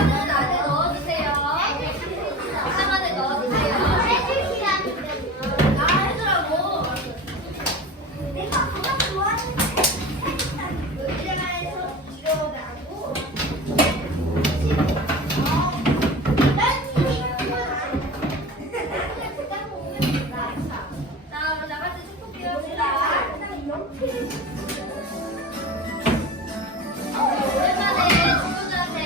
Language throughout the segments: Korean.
상은 안에 넣어주세요. 상 안에 넣어주세요. 나 해주라고. 내가 그냥 좋아하는 의자에서 일어나고 자, 나같이 축복 배웁시다. 오랜만에 친구들한테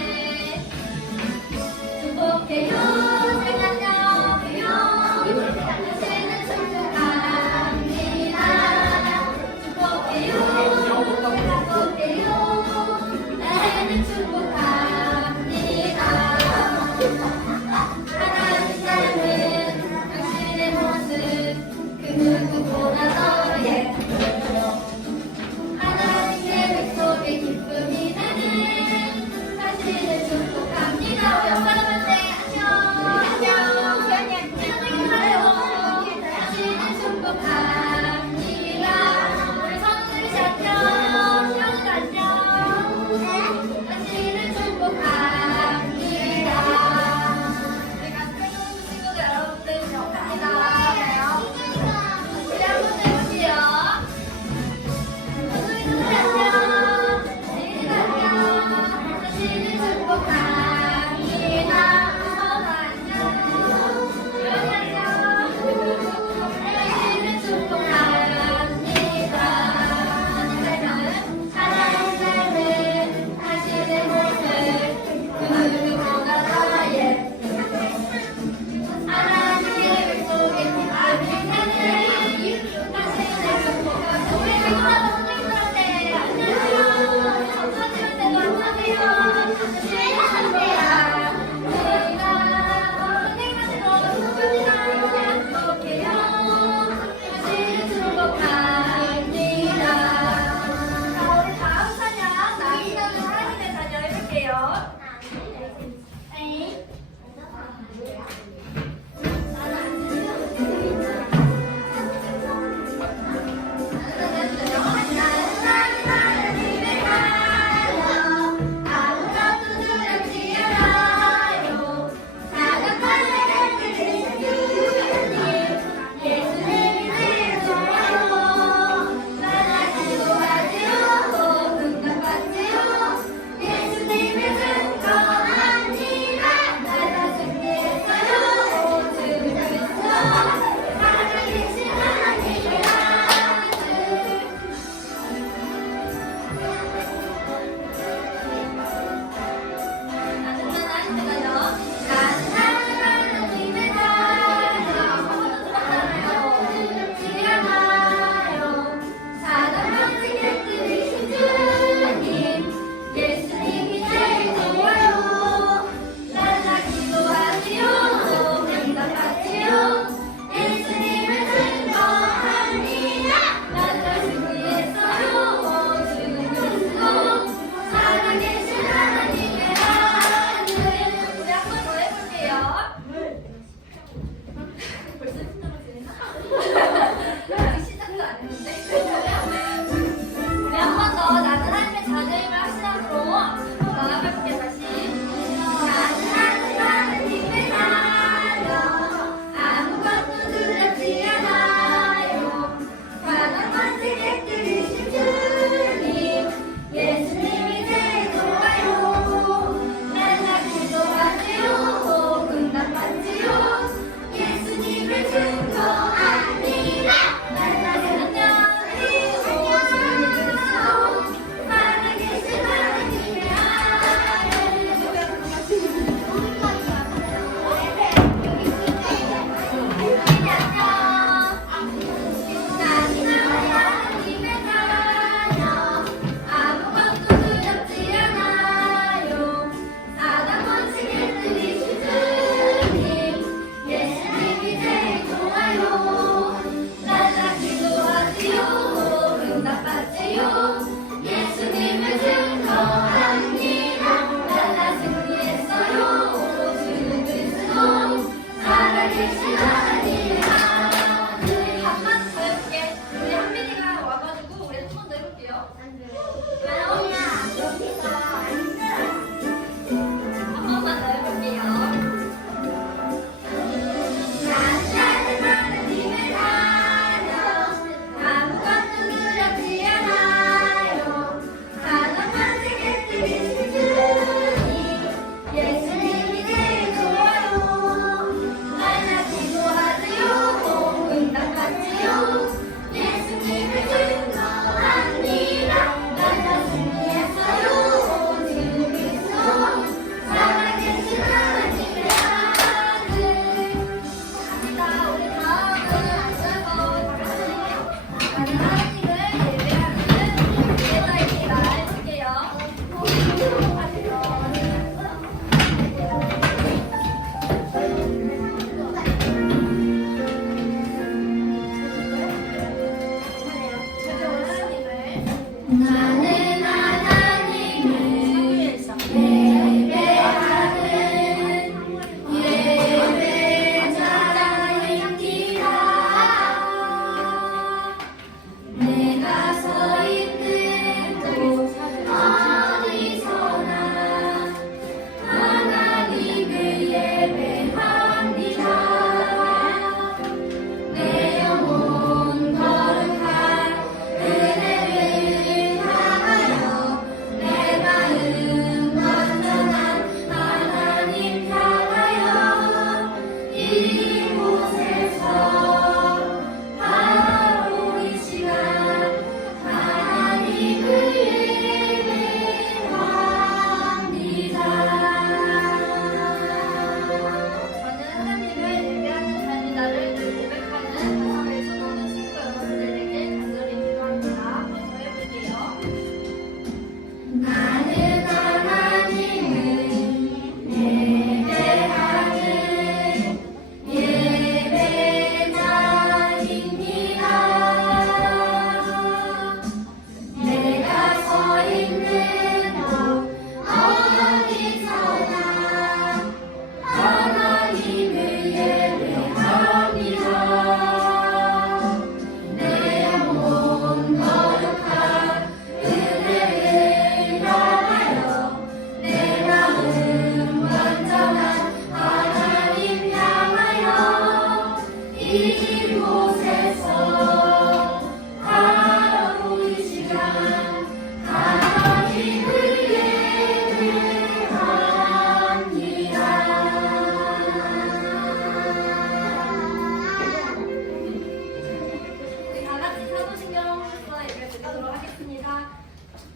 우리 다 같이 사도신경에서 예배를 드리도록 하겠습니다.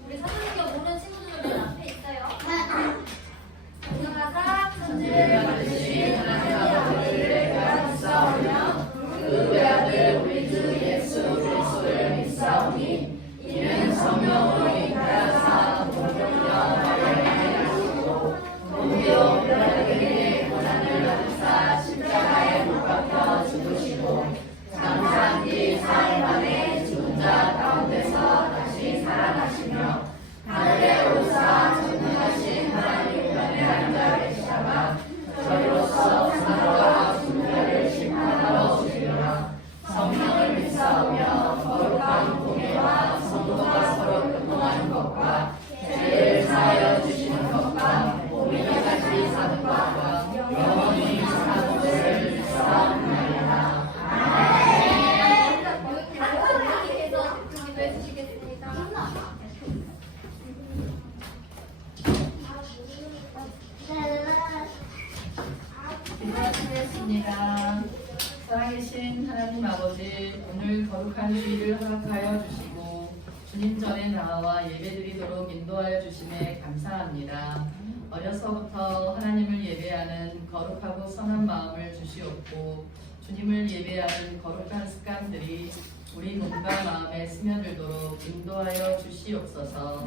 우리 사도신경 모르는 친구들은 맨 앞에 있어요. 동영가사 천지를 만드신 하나님 아버지를 믿사오며 그 외아들 우리 주 예수 그리스도를 믿사오니 이는 성령으로 잉태하사 본병녀 마리아에게 나시고 본디오 빌라도에게 고난을 받으사 십자가에 못 박혀 죽으시고 장사한 뒤 사흘 만에 죽은 자 가운데서 다시 살아나시며 하늘에 오르사 전능하신 하나님 우편에 앉아 계시다가 저희로서 사람과 중자를 심판하러 오시리라. 성령을 믿사오며 거룩한 공예와 성도가 서로 교통하는 것과 죄를 사하여 주시는 것과 몸이 같이 사는 것과 영원히 사는 것을 믿사옵나이다. 아멘. 하나님께서 기도해 주시겠습니다. 기도하시겠습니다. 살아계신 하나님 아버지, 오늘 거룩한 주일을 허락하여 주시고 주님 전에 나와 예배드리도록 인도하여 주심에 감사합니다. 어려서부터 하나님을 예배하는 거룩하고 선한 마음을 주시옵고 주님을 예배하는 거룩한 습관들이 우리 몸과 마음에 스며들도록 인도하여 주시옵소서.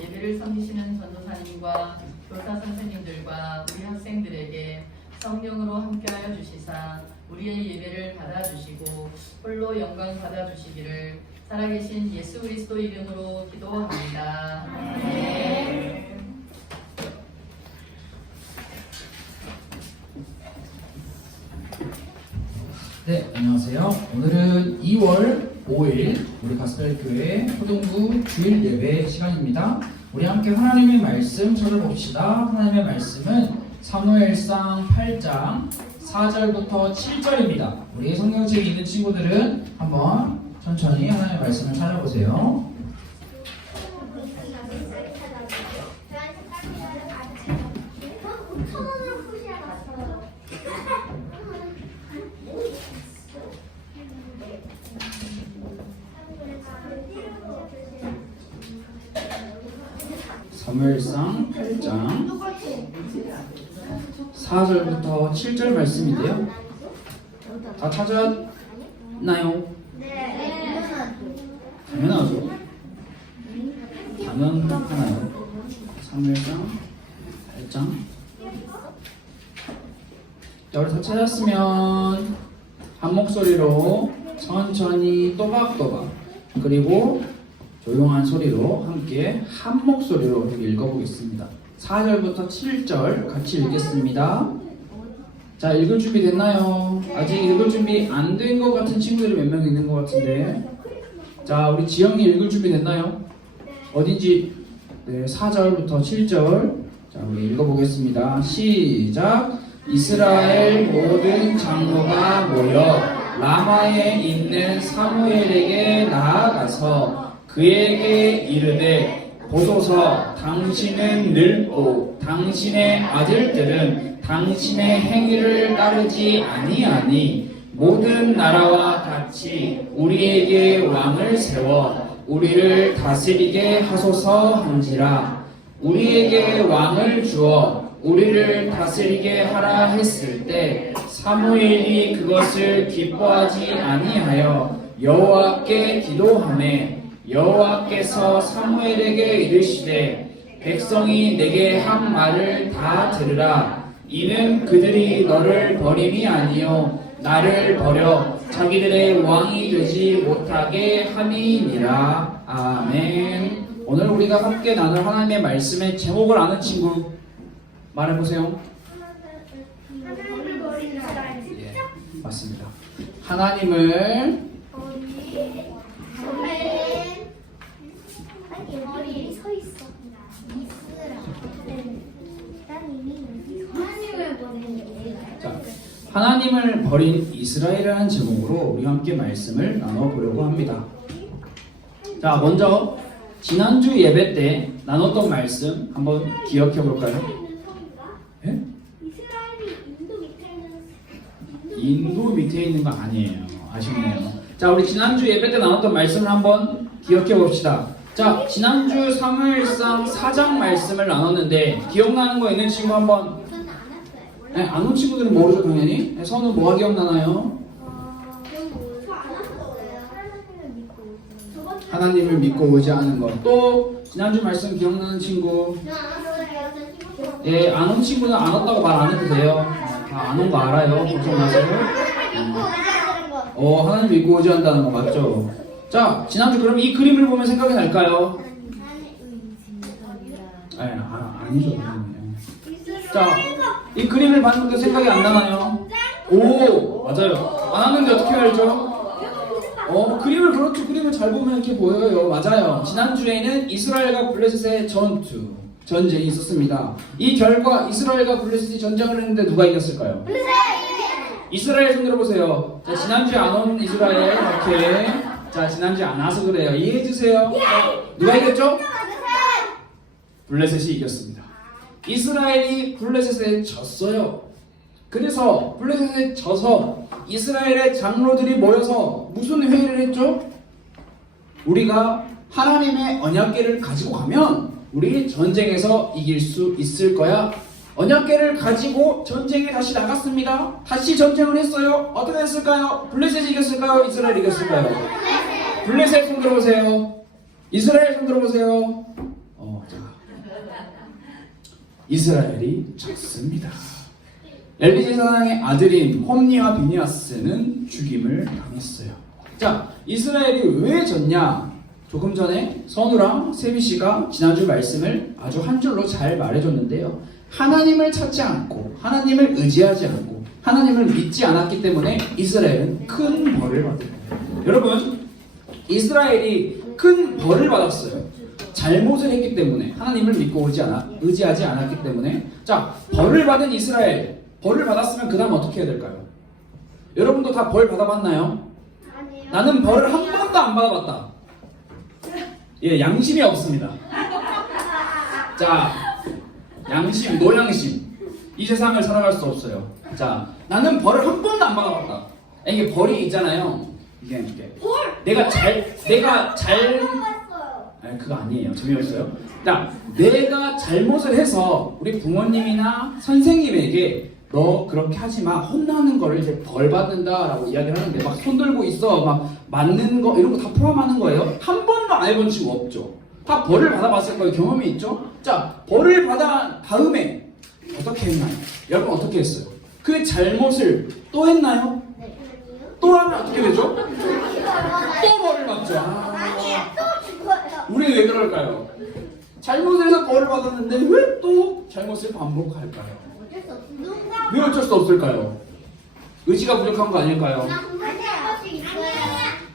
예배를 섬기시는 전도사님과 교사 선생님들과 우리 학생들에게 성령으로 함께하여 주시사 우리의 예배를 받아주시고 홀로 영광 받아주시기를 살아계신 예수 그리스도 이름으로 기도합니다. 아멘. 네, 안녕하세요. 오늘은 2월 5일 우리 가스펠교회 초등부 주일 예배 시간입니다. 우리 함께 하나님의 말씀 찾아봅시다. 하나님의 말씀은 사무엘상 8장 4절부터 7절입니다. 우리 성경책이 있는 친구들은 한번 천천히 하나님의 말씀을 찾아보세요. 사무엘상 8장 4절부터 7절 말씀인데요. 다 찾았나요? 네. 당연하죠. 당연하나요? 사무엘상 8장. 자, 우리 다 찾았으면 한 목소리로 천천히 또박또박 그리고 조용한 소리로 함께 한 목소리로 읽어보겠습니다. 4절부터 7절 같이 읽겠습니다. 자, 읽을 준비 됐나요? 아직 읽을 준비 안 된 것 같은 친구들이 몇 명 있는 것 같은데. 자, 우리 지영이 읽을 준비 됐나요? 어딘지. 네, 4절부터 7절. 자, 우리 읽어보겠습니다. 시작. 이스라엘 모든 장로가 모여 라마에 있는 사무엘에게 나아가서 그에게 이르되 보소서 당신은 늙고 당신의 아들들은 당신의 행위를 따르지 아니하니 모든 나라와 같이 우리에게 왕을 세워 우리를 다스리게 하소서 한지라. 우리에게 왕을 주어 우리를 다스리게 하라 했을 때 사무엘이 그것을 기뻐하지 아니하여 여호와께 기도하매 여호와께서 사무엘에게 이르시되 백성이 내게 한 말을 다 들으라. 이는 그들이 너를 버림이 아니요 나를 버려 자기들의 왕이 되지 못하게 함이니라. 아멘. 오늘 우리가 함께 나눌 하나님의 말씀의 제목을 아는 친구 말해보세요. 하나님을 버리는 사람. 예, 맞습니다. 하나님을 머리 서 있어. 하나님을 버리는 자, 하나님을 버린 이스라엘이라는 제목으로 우리 함께 말씀을 나눠보려고 합니다. 자, 먼저 지난주 예배 때 나눴던 말씀 한번 기억해 볼까요? 예? 이스라엘이 인도 밑에 있는 거 아니에요. 아쉽네요. 자, 우리 지난주 예배 때 나눴던 말씀을 한번 기억해 봅시다. 자, 지난주 사무엘상 4장 말씀을 나눴는데 기억나는 거 있는 친구 한번. 저는 안 했어요. 원래 네, 안 온 친구들은 모르죠 당연히. 네, 선우 뭐가 기억나나요? 저안 했어요. 하나님을 믿고 의지하는 것. 또 지난주 말씀 기억나는 친구. 예, 안 온 친구는 안 왔다고 말 안 해도 돼요. 다 안 온 거 알아요. 걱정 마세요. 하나님 믿고 의지한다는 거 맞죠? 자, 지난주 그럼 이 그림을 보면 생각이 날까요? 아니죠. 자, 이 그림을 봤는데 생각이 안 나나요? 오, 맞아요. 안 왔는데 어떻게 알죠? 그림을 그렇죠. 그림을 잘 보면 이렇게 보여요. 맞아요. 지난주에는 이스라엘과 블레셋의 전쟁이 있었습니다. 이 결과 이스라엘과 블레셋이 전쟁을 했는데 누가 이겼을까요? 이스라엘 손 들어보세요. 자, 지난주에 안 온 이스라엘 이렇게. 자, 지난주에 안 와서 그래요. 이해해주세요. 누가 이겼죠? 블레셋이 이겼습니다. 이스라엘이 블레셋에 졌어요. 그래서 블레셋에 져서 이스라엘의 장로들이 모여서 무슨 회의를 했죠? 우리가 하나님의 언약궤를 가지고 가면 우리 전쟁에서 이길 수 있을 거야. 언약궤를 가지고 전쟁에 다시 나갔습니다. 다시 전쟁을 했어요. 어떻게 됐을까요? 블레셋이 이겼을까요? 이스라엘이 이겼을까요? 블레셋 손 들어보세요. 이스라엘 손 들어보세요. 자, 이스라엘이 졌습니다. 엘리 제사장의 아들인 홈니와 비니아스는 죽임을 당했어요. 자, 이스라엘이 왜 졌냐? 조금 전에 선우랑 세미 씨가 지난주 말씀을 아주 한 줄로 잘 말해줬는데요. 하나님을 찾지 않고 하나님을 의지하지 않고 하나님을 믿지 않았기 때문에 이스라엘은 큰 벌을 받은 거예요. 여러분, 이스라엘이 큰 벌을 받았어요. 잘못을 했기 때문에 하나님을 믿고 의지하지 않았기 때문에. 자, 벌을 받은 이스라엘, 벌을 받았으면 그 다음 어떻게 해야 될까요? 여러분도 다 벌 받아봤나요? 아니요. 나는 벌을 한 번도 안 받아봤다. 예, 양심이 없습니다. 자, 양심, 노양심. 이 세상을 살아갈 수 없어요. 자, 나는 벌을 한 번도 안 받아봤다. 이게 벌이 있잖아요. 이게 내가 잘 그거 아니에요. 재미없어요. 자, 내가 잘못을 해서 우리 부모님이나 선생님에게 너 그렇게 하지 마, 혼나는 거를 이제 벌 받는다라고 이야기를 하는데 막 손 들고 있어, 막 맞는 거 이런 거 다 포함하는 거예요. 한 번도 안 해본 친구 없죠. 다 벌을 받아봤을 거예요. 경험이 있죠. 자, 벌을 받아 다음에 어떻게 했나요? 여러분 어떻게 했어요? 그 잘못을 또 했나요? 또 하면 어떻게 되죠? 또 벌을 받죠. 우리 왜 그럴까요? 잘못해서 벌을 받았는데 왜 또 잘못을 반복할까요? 왜 어쩔 수 없을까요? 의지가 부족한 거 아닐까요?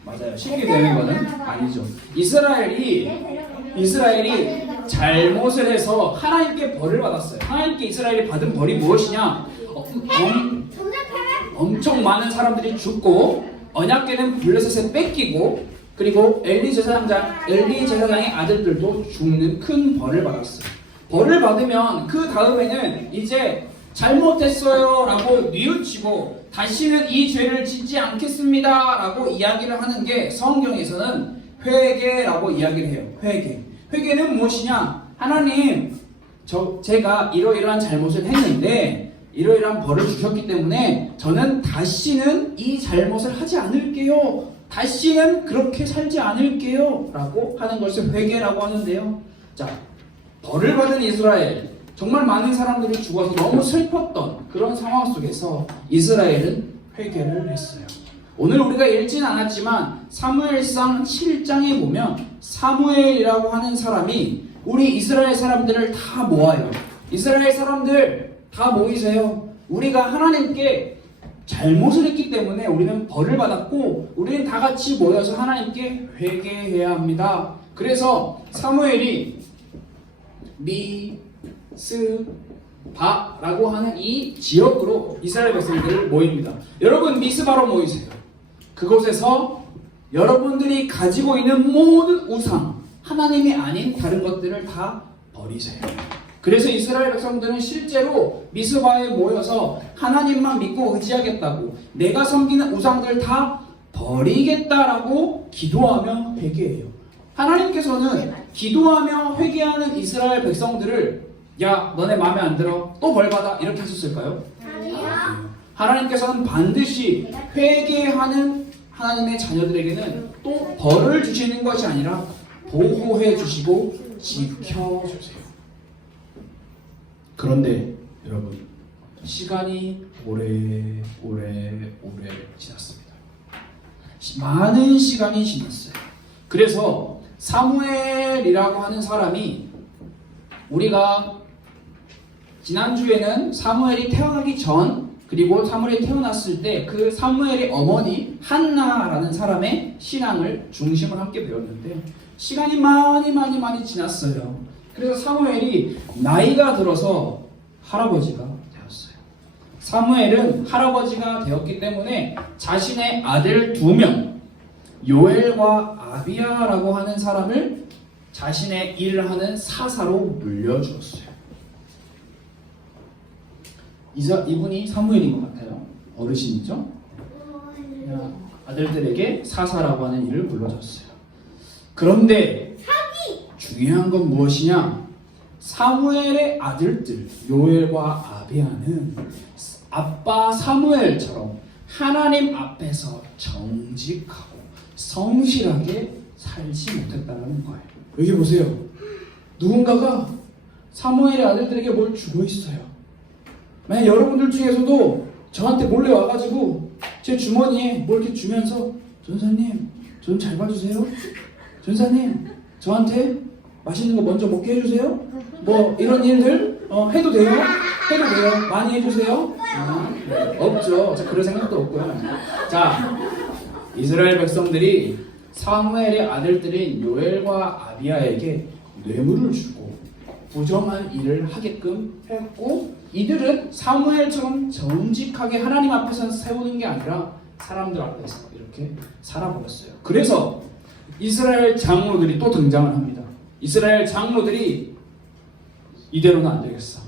맞아요. 쉽게 되는 거는 아니죠. 이스라엘이 잘못을 해서 하나님께 벌을 받았어요. 하나님께 이스라엘이 받은 벌이 무엇이냐? 엄청 많은 사람들이 죽고 언약궤는 블레셋에 뺏기고 그리고 엘리 제사장의 아들들도 죽는 큰 벌을 받았어요. 벌을 받으면 그 다음에는 이제 잘못했어요 라고 뉘우치고 다시는 이 죄를 짓지 않겠습니다 라고 이야기를 하는 게 성경에서는 회개라고 이야기를 해요. 회개는 무엇이냐? 하나님, 제가 이러이러한 잘못을 했는데 이러이러한 벌을 주셨기 때문에 저는 다시는 이 잘못을 하지 않을게요. 다시는 그렇게 살지 않을게요 라고 하는 것을 회개라고 하는데요. 자, 벌을 받은 이스라엘, 정말 많은 사람들이 죽어서 너무 슬펐던 그런 상황 속에서 이스라엘은 회개를 했어요. 오늘 우리가 읽진 않았지만 사무엘상 7장에 보면 사무엘이라고 하는 사람이 우리 이스라엘 사람들을 다 모아요. 이스라엘 사람들 다 모이세요. 우리가 하나님께 잘못을 했기 때문에 우리는 벌을 받았고 우리는 다 같이 모여서 하나님께 회개해야 합니다. 그래서 사무엘이 미스바라고 하는 이 지역으로 이스라엘 백성들을 모입니다. 여러분 미스바로 모이세요. 그곳에서 여러분들이 가지고 있는 모든 우상, 하나님이 아닌 다른 것들을 다 버리세요. 그래서 이스라엘 백성들은 실제로 미스바에 모여서 하나님만 믿고 의지하겠다고, 내가 섬기는 우상들 다 버리겠다라고 기도하며 회개해요. 하나님께서는 기도하며 회개하는 이스라엘 백성들을 야 너네 마음에 안 들어 또 벌받아 이렇게 하셨을까요? 아니요. 하나님께서는 반드시 회개하는 하나님의 자녀들에게는 또 벌을 주시는 것이 아니라 보호해 주시고 지켜주세요. 그런데 여러분, 시간이 오래 지났습니다. 많은 시간이 지났어요. 그래서 사무엘이라고 하는 사람이, 우리가 지난주에는 사무엘이 태어나기 전, 그리고 사무엘이 태어났을 때 그 사무엘의 어머니 한나라는 사람의 신앙을 중심을 함께 배웠는데, 시간이 많이 지났어요. 그래서 사무엘이 나이가 들어서 할아버지가 되었어요. 사무엘은 할아버지가 되었기 때문에 자신의 아들 2명, 요엘과 아비야라고 하는 사람을 자신의 일을 하는 사사로 물려주었어요. 이분이 사무엘인 것 같아요. 어르신이죠? 아들들에게 사사라고 하는 일을 물려줬어요. 그런데 중요한 건 무엇이냐? 사무엘의 아들들 요엘과 아비야는 아빠 사무엘처럼 하나님 앞에서 정직하고 성실하게 살지 못했다는 거예요. 여기 보세요. 누군가가 사무엘의 아들들에게 뭘 주고 있어요. 만약 여러분들 중에서도 저한테 몰래 와가지고 제 주머니에 뭘 이렇게 주면서 전사님 좀 잘 봐주세요. 전사님 저한테 맛있는 거 먼저 먹게 해주세요. 뭐 이런 일들 해도 돼요? 해도 돼요. 많이 해주세요. 없죠. 자, 그럴 생각도 없고요. 자, 이스라엘 백성들이 사무엘의 아들들인 요엘과 아비야에게 뇌물을 주고 부정한 일을 하게끔 했고, 이들은 사무엘처럼 정직하게 하나님 앞에서 세우는 게 아니라 사람들 앞에서 이렇게 살아버렸어요. 그래서 이스라엘 장로들이 또 등장을 합니다. 이스라엘 장로들이 이대로는 안 되겠어.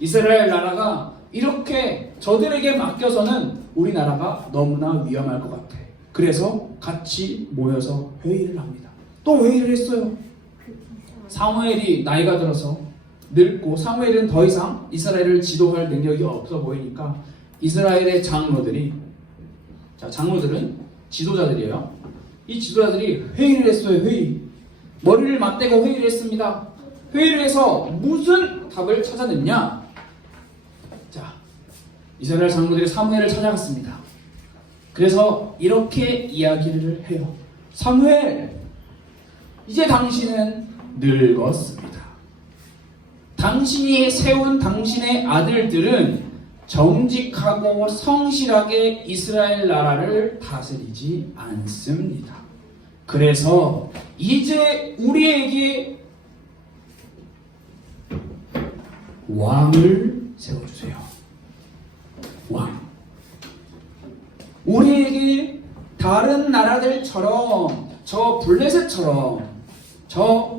이스라엘 나라가 이렇게 저들에게 맡겨서는 우리나라가 너무나 위험할 것 같아. 그래서 같이 모여서 회의를 합니다. 또 회의를 했어요. 사무엘이 나이가 들어서 늙고 사무엘은 더 이상 이스라엘을 지도할 능력이 없어 보이니까 이스라엘의 장로들이, 자, 장로들은 지도자들이에요. 이 지도자들이 회의를 했어요. 머리를 맞대고 회의를 했습니다. 회의를 해서 무슨 답을 찾아냈냐? 자, 이스라엘 장로들이 사무엘을 찾아갔습니다. 그래서 이렇게 이야기를 해요. 사무엘, 이제 당신은 늙었습니다. 당신이 세운 당신의 아들들은 정직하고 성실하게 이스라엘 나라를 다스리지 않습니다. 그래서 이제 우리에게 왕을 세워주세요. 왕. 우리에게 다른 나라들처럼, 저 블레셋처럼, 저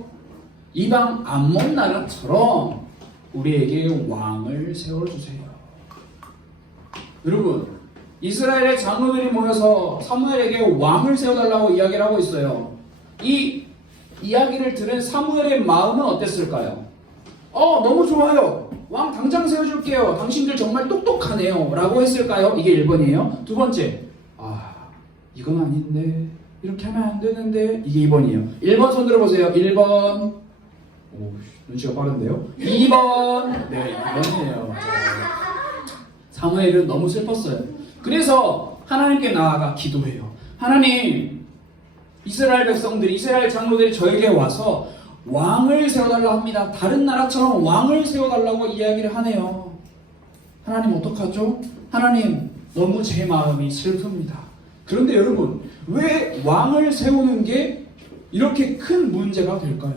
이방 암몬 나라처럼 우리에게 왕을 세워주세요. 여러분, 이스라엘의 장로들이 모여서 사무엘에게 왕을 세워달라고 이야기를 하고 있어요. 이 이야기를 들은 사무엘의 마음은 어땠을까요? 너무 좋아요. 왕 당장 세워줄게요. 당신들 정말 똑똑하네요. 라고 했을까요? 이게 1번이에요. 두 번째, 이건 아닌데, 이렇게 하면 안 되는데, 이게 2번이에요. 1번 손 들어보세요. 1번. 오, 눈치가 빠른데요? 2번. 네, 2번이에요. 사무엘은 너무 슬펐어요. 그래서 하나님께 나아가 기도해요. 하나님, 이스라엘 백성들이, 이스라엘 장로들이 저에게 와서 왕을 세워달라고 합니다. 다른 나라처럼 왕을 세워달라고 이야기를 하네요. 하나님 어떡하죠? 하나님, 너무 제 마음이 슬픕니다. 그런데 여러분, 왜 왕을 세우는 게 이렇게 큰 문제가 될까요?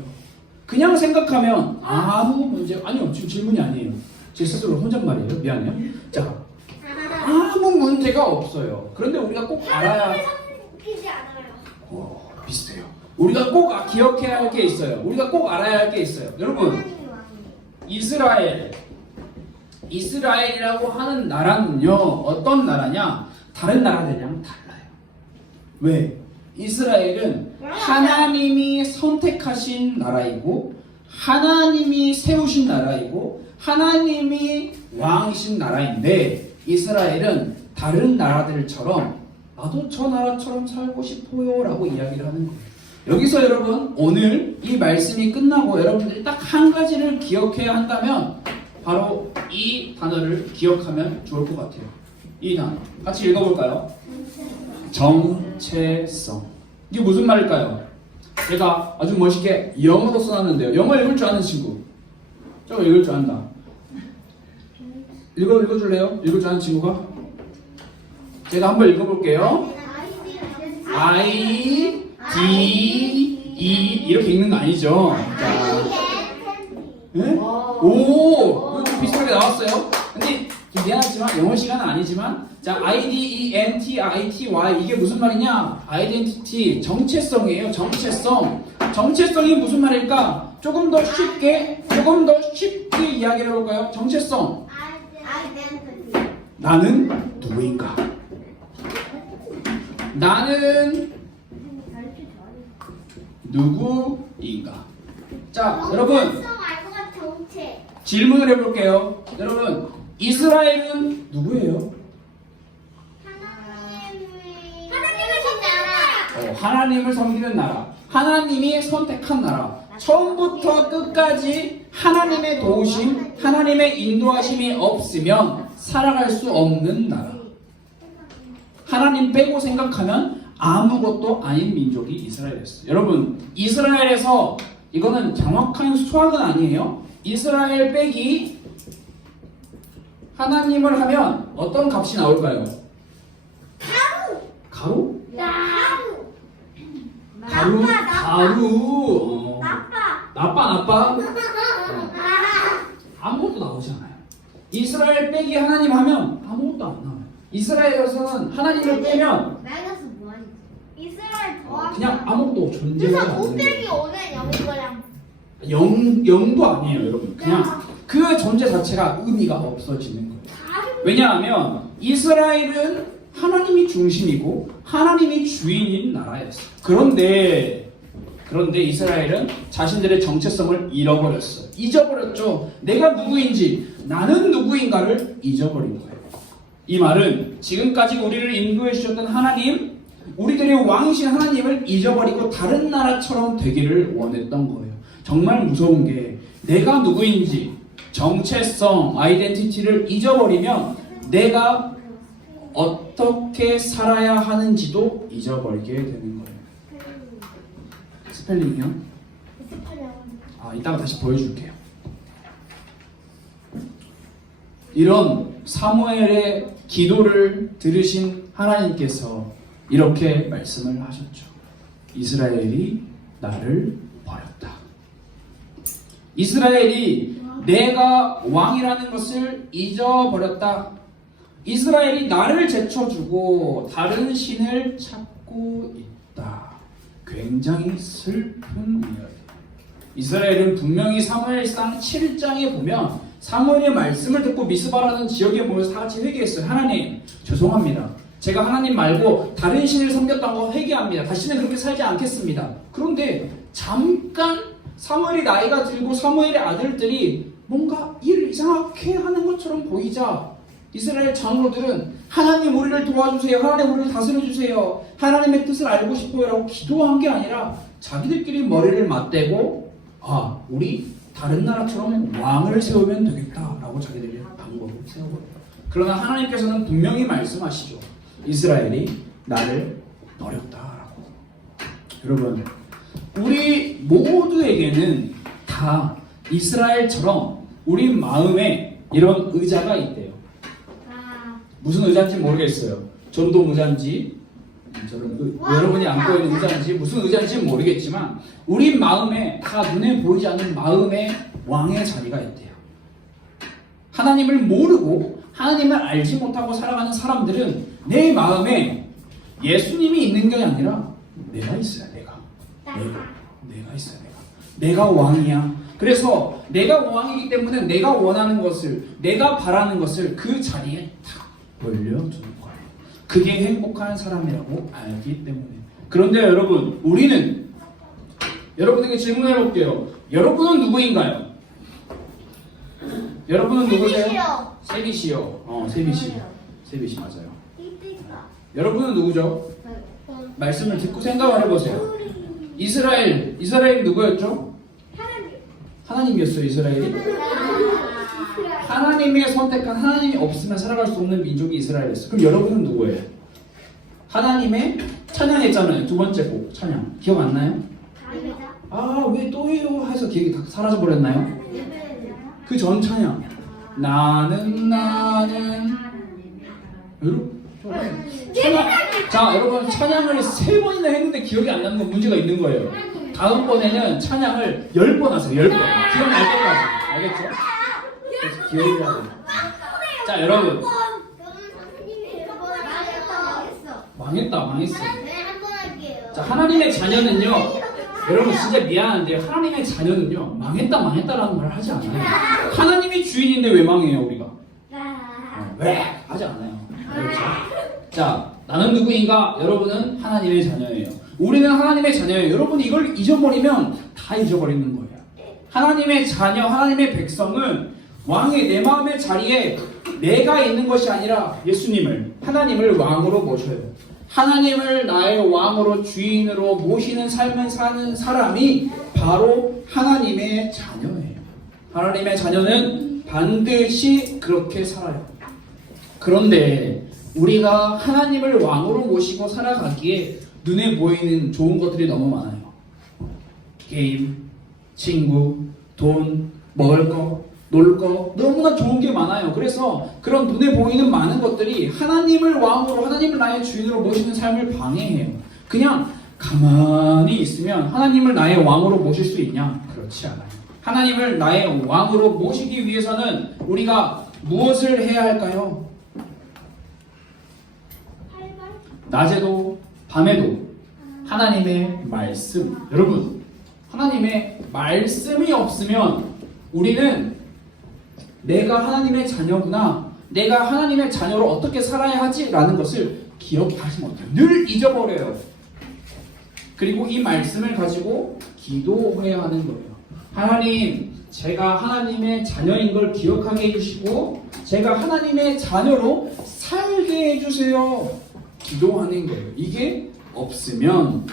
그냥 생각하면 아무 문제, 아니요, 지금 질문이 아니에요. 제 스스로 혼잣말이에요. 미안해요. 자, 아무 문제가 없어요. 그런데 우리가 꼭 알아야, 비슷하지 않아요. 비슷해요. 우리가 꼭 기억해야 할 게 있어요. 우리가 꼭 알아야 할 게 있어요. 여러분, 이스라엘이라고 하는 나라는요, 어떤 나라냐? 다른 나라들이랑 달라요. 왜? 이스라엘은 하나님이 선택하신 나라이고, 하나님이 세우신 나라이고, 하나님이 왕이신 나라인데, 이스라엘은 다른 나라들처럼 나도 저 나라처럼 살고 싶어요 라고 이야기를 하는 거예요. 여기서 여러분, 오늘 이 말씀이 끝나고 여러분들이 딱 한 가지를 기억해야 한다면 바로 이 단어를 기억하면 좋을 것 같아요. 이 단어 같이 읽어볼까요? 정체성. 이게 무슨 말일까요? 제가 아주 멋있게 영어로 써놨는데요. 영어 읽을 줄 아는 친구, 저거 읽을 줄 안다. 읽어줄래요? 읽을 줄 아는 친구가? 제가 한번 읽어볼게요. I, D, E 이렇게 읽는 거 아니죠? 자, 네? 오, 비슷하게 나왔어요. 근데 미안하지만 영어 시간은 아니지만, 자, IDENTITY 이게 무슨 말이냐? 아이덴티티, 정체성이에요. 정체성. 정체성이 무슨 말일까? 조금 더 쉽게 이야기를 해볼까요? 정체성. 나는 누구인가? 나는 누구인가? 자, 여러분 질문을 해볼게요. 여러분, 이스라엘은 누구예요? 하나님을 섬기는 나라, 하나님이 선택한 나라, 처음부터 끝까지 하나님의 도우심, 하나님의 인도하심이 없으면 살아갈 수 없는 나라. 하나님 빼고 생각하면 아무것도 아닌 민족이 이스라엘이었어요. 여러분, 이스라엘에서 이거는 정확한 수학은 아니에요. 이스라엘 빼기 하나님을 하면 어떤 값이 나올까요? 가루? 가루. 나빠. 아무것도 나오지 않아요. 이스라엘 빼기 하나님 하면 아무것도 안 나와요. 이스라엘에서는 하나님을 빼면 그냥 아무것도 존재가 않는 거예요. 0도 아니에요, 여러분. 그냥 그 존재 자체가 의미가 없어지는 거예요. 왜냐하면 이스라엘은 하나님이 중심이고 하나님이 주인인 나라였어요. 그런데 이스라엘은 자신들의 정체성을 잃어버렸어요. 잊어버렸죠. 내가 누구인지, 나는 누구인가를 잊어버린 거예요. 이 말은 지금까지 우리를 인도해 주셨던 하나님, 우리들의 왕이신 하나님을 잊어버리고 다른 나라처럼 되기를 원했던 거예요. 정말 무서운 게, 내가 누구인지, 정체성, 아이덴티티를 잊어버리면 내가 어떻게 살아야 하는지도 잊어버리게 되는 거예요. 스펠링이요? 이따가 다시 보여줄게요. 이런 사무엘의 기도를 들으신 하나님께서 이렇게 말씀을 하셨죠. 이스라엘이 나를 버렸다. 이스라엘이 내가 왕이라는 것을 잊어버렸다. 이스라엘이 나를 제쳐주고 다른 신을 찾고 있다. 굉장히 슬픈 이야기. 이스라엘은 분명히 사무엘상 7장에 보면 사무엘의 말씀을 듣고 미스바라는 지역에 모여서 다 같이 회개했어요. 하나님, 죄송합니다. 제가 하나님 말고 다른 신을 섬겼던 거 회개합니다. 다시는 그렇게 살지 않겠습니다. 그런데 잠깐 사무엘이 나이가 들고 사무엘의 아들들이 뭔가 일을 이상하게 하는 것처럼 보이자 이스라엘 장로들은 하나님 우리를 도와주세요. 하나님 우리를 다스려주세요. 하나님의 뜻을 알고 싶어요 라고 기도한 게 아니라 자기들끼리 머리를 맞대고 우리 다른 나라처럼 왕을 세우면 되겠다라고 자기들의 방법을 세워버려요. 그러나 하나님께서는 분명히 말씀하시죠. 이스라엘이 나를 버렸다라고. 여러분, 우리 모두에게는 다 이스라엘처럼 우리 마음에 이런 의자가 있대요. 무슨 의자인지 모르겠어요. 전동 의자인지 여러분이 안고 있는 의자인지 무슨 의자인지 모르겠지만 우리 마음에 다 눈에 보이지 않는 마음의 왕의 자리가 있대요. 하나님을 모르고 하나님을 알지 못하고 살아가는 사람들은 내 마음에 예수님이 있는 게 아니라 내가 있어요. 내가 있어요. 내가 왕이야. 그래서 내가 왕이기 때문에 내가 원하는 것을, 내가 바라는 것을 그 자리에 탁 올려두는 거예요. 그게 행복한 사람이라고 알기 때문에. 그런데 여러분, 우리는 여러분에게 질문해 볼게요. 여러분은 누구인가요? 여러분은 누구세요? 세비시요. 세비시 맞아요. 여러분은 누구죠? 말씀을 듣고 생각을 해보세요. 이스라엘 누구였죠? 하나님이었어요. 이스라엘이. 하나님의 선택한, 하나님이 없으면 살아갈 수 없는 민족이 이스라엘이었어요. 그럼 여러분은 누구예요? 하나님의 찬양했잖아요. 두 번째 곡 찬양 기억 안 나요? 아, 왜 또 해요? 해서 기억이 다 사라져 버렸나요? 그 전 찬양 나는 여러분 자, 여러분 찬양을 3번이나 했는데 기억이 안 나는 건 문제가 있는 거예요. 다음번에는 찬양을 10번 하세요. 10번. 기억날 때까지. 알겠죠? 그래서 기억이 나요. 자, 여러분. 망했어. 자, 하나님의 자녀는요. 여러분 진짜 미안한데 하나님의 자녀는요. 망했다라는 말을 하지 않아요. 하나님이 주인인데 왜 망해요, 우리가? 왜? 하지 않아요. 알겠죠? 자, 나는 누구인가? 여러분은 하나님의 자녀예요. 우리는 하나님의 자녀예요. 여러분 이걸 잊어버리면 다 잊어버리는 거예요. 하나님의 자녀, 하나님의 백성은 왕의 내 마음의 자리에 내가 있는 것이 아니라 예수님을, 하나님을 왕으로 모셔요. 하나님을 나의 왕으로 주인으로 모시는 삶을 사는 사람이 바로 하나님의 자녀예요. 하나님의 자녀는 반드시 그렇게 살아요. 그런데 우리가 하나님을 왕으로 모시고 살아가기에 눈에 보이는 좋은 것들이 너무 많아요. 게임, 친구, 돈, 먹을 거, 놀 거, 너무나 좋은 게 많아요. 그래서 그런 눈에 보이는 많은 것들이 하나님을 왕으로, 하나님을 나의 주인으로 모시는 삶을 방해해요. 그냥 가만히 있으면 하나님을 나의 왕으로 모실 수 있냐? 그렇지 않아요. 하나님을 나의 왕으로 모시기 위해서는 우리가 무엇을 해야 할까요? 낮에도 밤에도 하나님의 말씀. 여러분, 하나님의 말씀이 없으면 우리는 내가 하나님의 자녀구나, 내가 하나님의 자녀로 어떻게 살아야 하지? 라는 것을 기억하지 못해요. 늘 잊어버려요. 그리고 이 말씀을 가지고 기도해야 하는 거예요. 하나님, 제가 하나님의 자녀인 걸 기억하게 해주시고 제가 하나님의 자녀로 살게 해주세요. 기도하는 거예요. 이게 없으면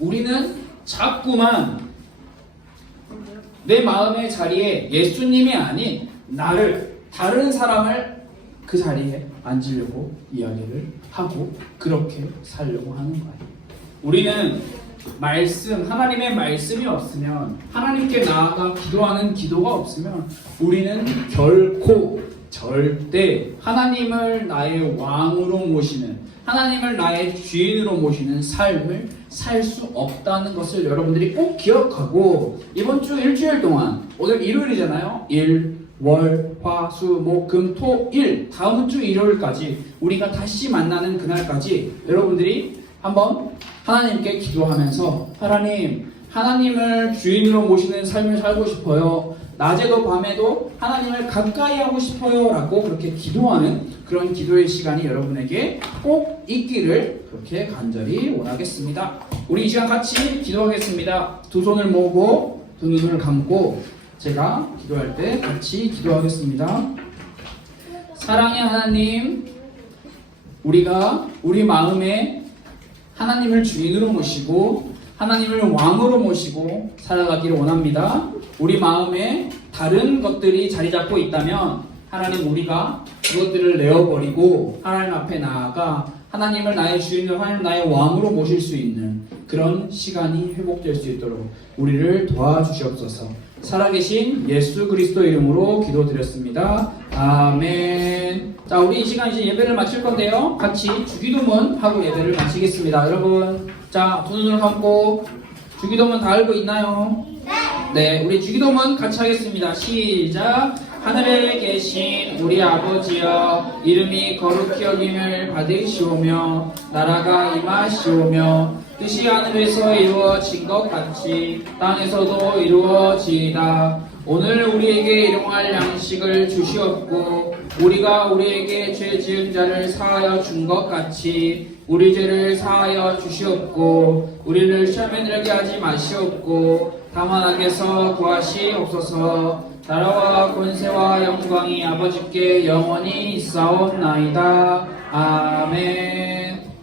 우리는 자꾸만 내 마음의 자리에 예수님이 아닌 나를, 다른 사람을 그 자리에 앉으려고 이야기를 하고 그렇게 살려고 하는 거예요. 우리는 말씀, 하나님의 말씀이 없으면, 하나님께 나아가 기도하는 기도가 없으면 우리는 결코 절대 하나님을 나의 왕으로 모시는, 하나님을 나의 주인으로 모시는 삶을 살 수 없다는 것을 여러분들이 꼭 기억하고, 이번 주 일주일 동안, 오늘 일요일이잖아요. 일, 월, 화, 수, 목, 금, 토, 일, 다음 주 일요일까지 우리가 다시 만나는 그날까지 여러분들이 한번 하나님께 기도하면서, 하나님, 하나님을 주인으로 모시는 삶을 살고 싶어요. 낮에도 밤에도 하나님을 가까이 하고 싶어요. 라고 그렇게 기도하는 그런 기도의 시간이 여러분에게 꼭 있기를 그렇게 간절히 원하겠습니다. 우리 이 시간 같이 기도하겠습니다. 두 손을 모으고 두 눈을 감고 제가 기도할 때 같이 기도하겠습니다. 사랑의 하나님, 우리가 우리 마음에 하나님을 주인으로 모시고 하나님을 왕으로 모시고 살아가기를 원합니다. 우리 마음에 다른 것들이 자리 잡고 있다면 하나님, 우리가 그것들을 내어버리고 하나님 앞에 나아가 하나님을 나의 주인으로, 하나님 나의 왕으로 모실 수 있는 그런 시간이 회복될 수 있도록 우리를 도와주시옵소서. 살아계신 예수 그리스도 이름으로 기도드렸습니다. 아멘. 자, 우리 이 시간 이제 예배를 마칠 건데요. 같이 주기도문 하고 예배를 마치겠습니다. 여러분, 자, 두 눈을 감고 주기도문 다 알고 있나요? 네, 우리 주기도문 같이 하겠습니다. 시작. 하늘에 계신 우리 아버지여, 이름이 거룩히 여김을 받으시오며 나라가 임하시오며 뜻이 하늘에서 이루어진 것 같이 땅에서도 이루어지이다. 오늘 우리에게 일용할 양식을 주시옵고 우리가 우리에게 죄 지은 자를 사하여 준 것 같이 우리 죄를 사하여 주시옵고 우리를 시험에 들게 하지 마시옵고 다만 악에서 구하시옵소서. 나라와 권세와 영광이 아버지께 영원히 있사옵나이다. 아멘.